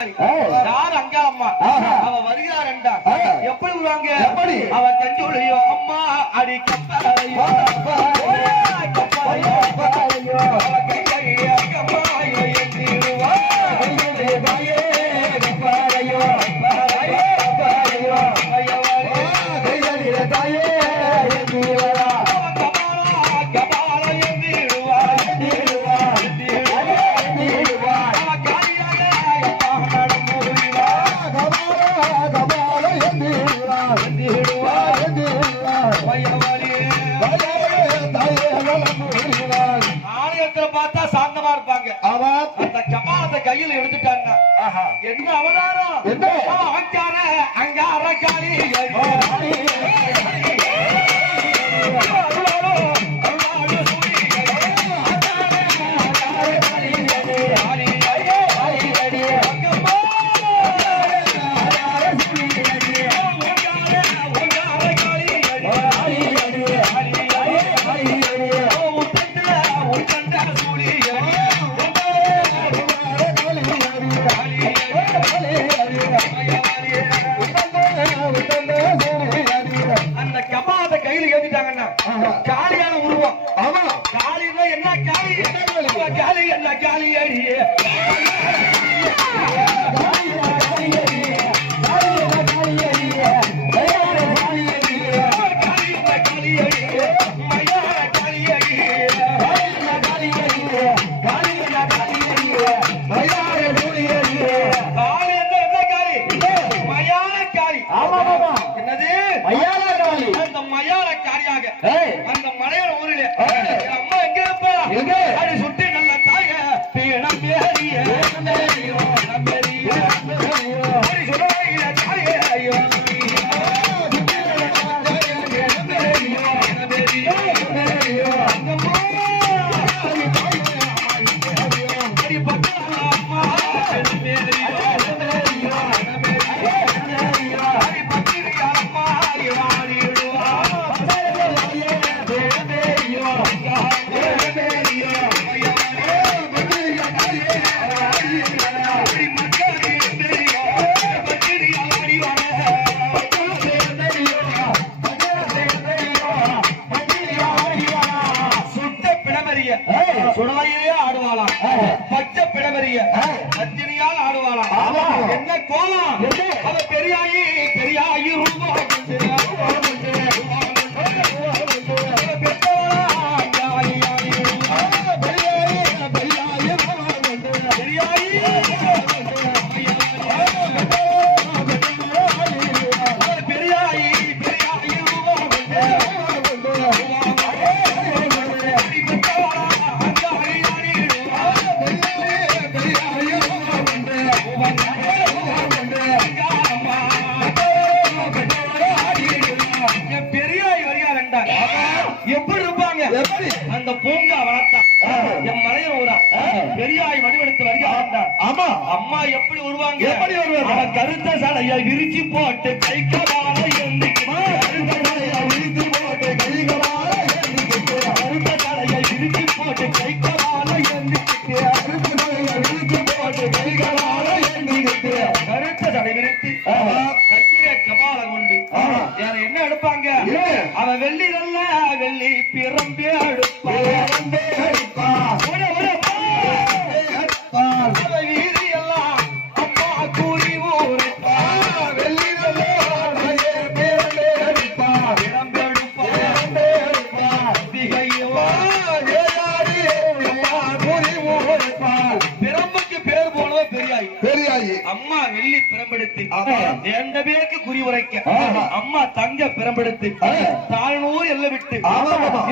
யார் அங்காளம்மா அவ வருகிறார் என்றா எப்படி வருவாங்க அவ கஞ்சோலியோ அம்மா அடி கப்பாரையோ கப்பாரையோ அவ கையோ கப்பாரையோ எந்திடுவா கையோ கப்பாரையோ கப்பாரையோ கையோ தாயே எந்திடுவா பார்த்தா சாந்தமா இருப்பாங்க. அந்த கபாலத்தை கையில் எடுத்துட்டாங்க. என்ன அவதாரம் அங்கார காளி காளியான உருவம். ஆமா காளினா என்ன காளி காளி என்ன காளி அடியே அந்த மலையோட ஊரிலே அம்மா எங்க இருப்பா அது சுட்டி நல்ல தாய பீடம் ஏறிய சுடலையிலே ஆடுவாளாம் பச்சை பிடவரிய அத்தினியால் ஆடுவாளாம் என்ன கோலம் அவ பெரியாயி பெரியாயி எப்படி இருப்பாங்க அந்த பூங்கா வளர்த்தா என் மலைய ஊரா பெரியாய் வடிவெடுத்து வருகிறார். ஆமா அம்மா எப்படி வருவாங்க எப்படி வருவாங்க கருத்த சாலையை விரிச்சு போட்டு கைகளால விரிச்சு போட்டு கருத்த சாலையை விரிச்சு போட்டு கைகளால கருத்த சடை விரித்து கையில கபால கொண்டு வேற என்ன எடுப்பாங்க அவன் வெள்ளி நல்ல வெள்ளி பிரம்பே எடுப்பா வீதி எல்லாம் அம்மா கூறி ஊருப்பா வெள்ளி பிரம்புக்கு பேர் போனவ பெரியாயி அம்மா வெள்ளி பிரம்பெடுத்து எந்த பேருக்கு குறி உரைக்க அம்மா தங்க பிரம்பெடுத்து தாழ்நூறு எல்ல விட்டு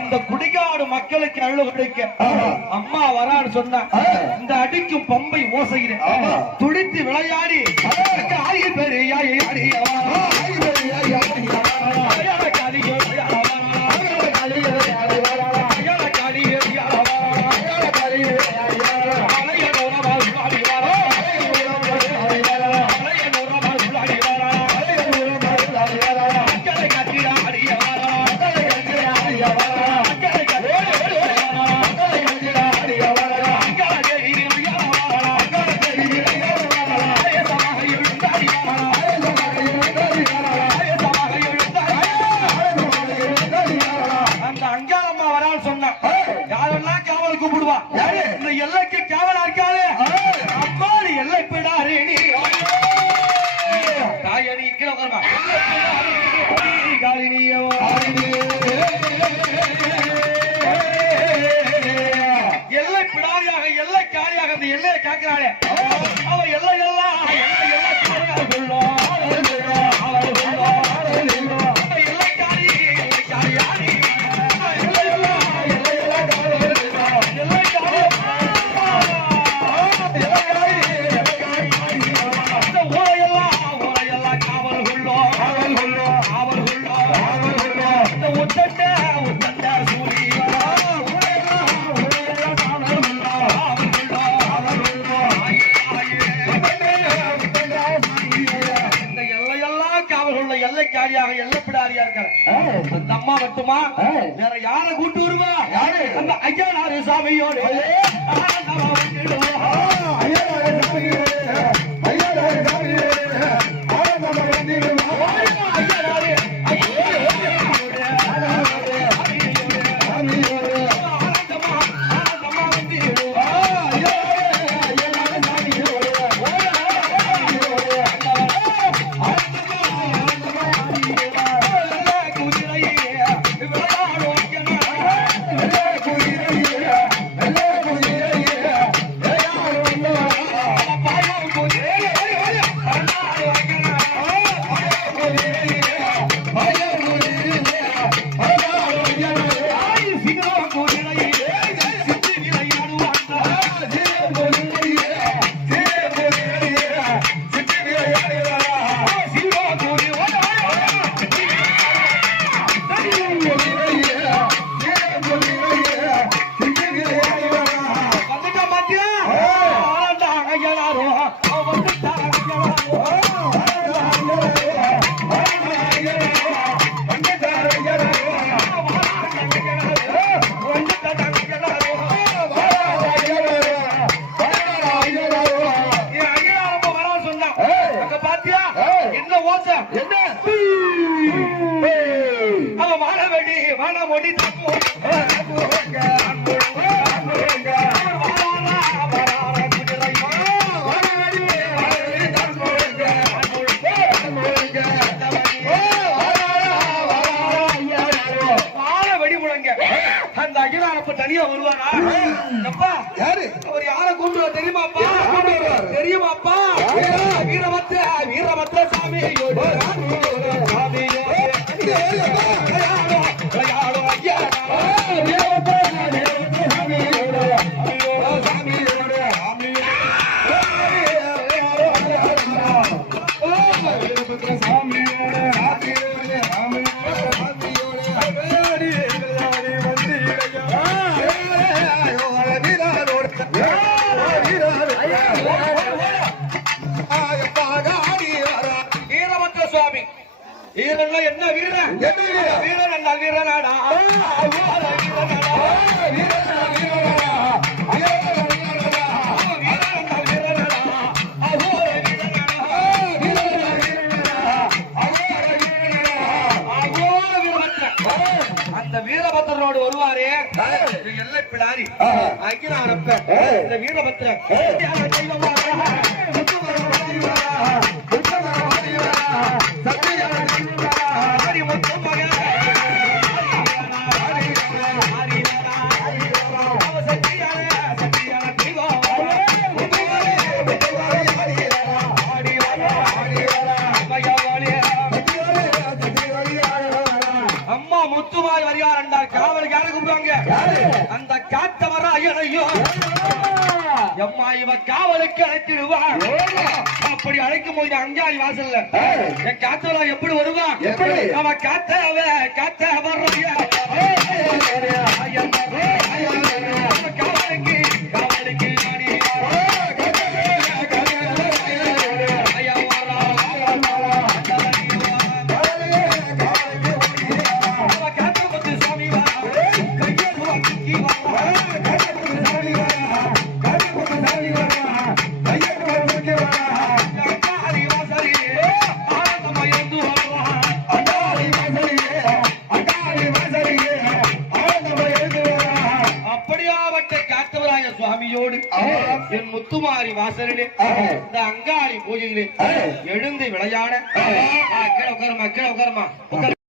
இந்த குடிகாடு மக்களுக்கு அழுவ கிடைக்க அம்மா வரான்னு சொன்னா இந்த அடிக்கும் பம்பை ஓசையில துடித்து விளையாடி பெரியாய் காலியாக எல்லப்பிடாரியா இருக்காரு அந்த அம்மா மட்டுமா வேற யார கூட்டு வருவா அந்த ஐயனாரு சாமியோடு தனியா வருவாரா யாரு அவர் யார கூண்டு தெரியுமாப்பா தெரியுமாப்பா வீரபத்ர சாமி வீரன் என்ன வீரன் வீரன் என்ன வீரனாடா அந்த வீரபத்ரனோடு வருவாரே எல்லை பிடாரி அகிலாரப்ப இந்த வீரபத்ரன் அம்மா முத்துமாய் வரியார் என்றார் காவலுக்கு யாரை கூப்பிடுவாங்க அந்த காத்த வர ஐயனையோ எம்மா இவ காவலுக்கு அழைத்திடுவான் அப்படி அழைக்கும் போது அஞ்சாடி வாசல்ல என் காத்தவரா எப்படி வருவா அவ காத்த வர்ற காவலுக்கு காவலுக்கு சுவாமியோடு என் முத்துமாரி வாசலிலே இந்த அங்காளி பூஜையிலே எழுந்து விளையாட கீழே உட்காருமா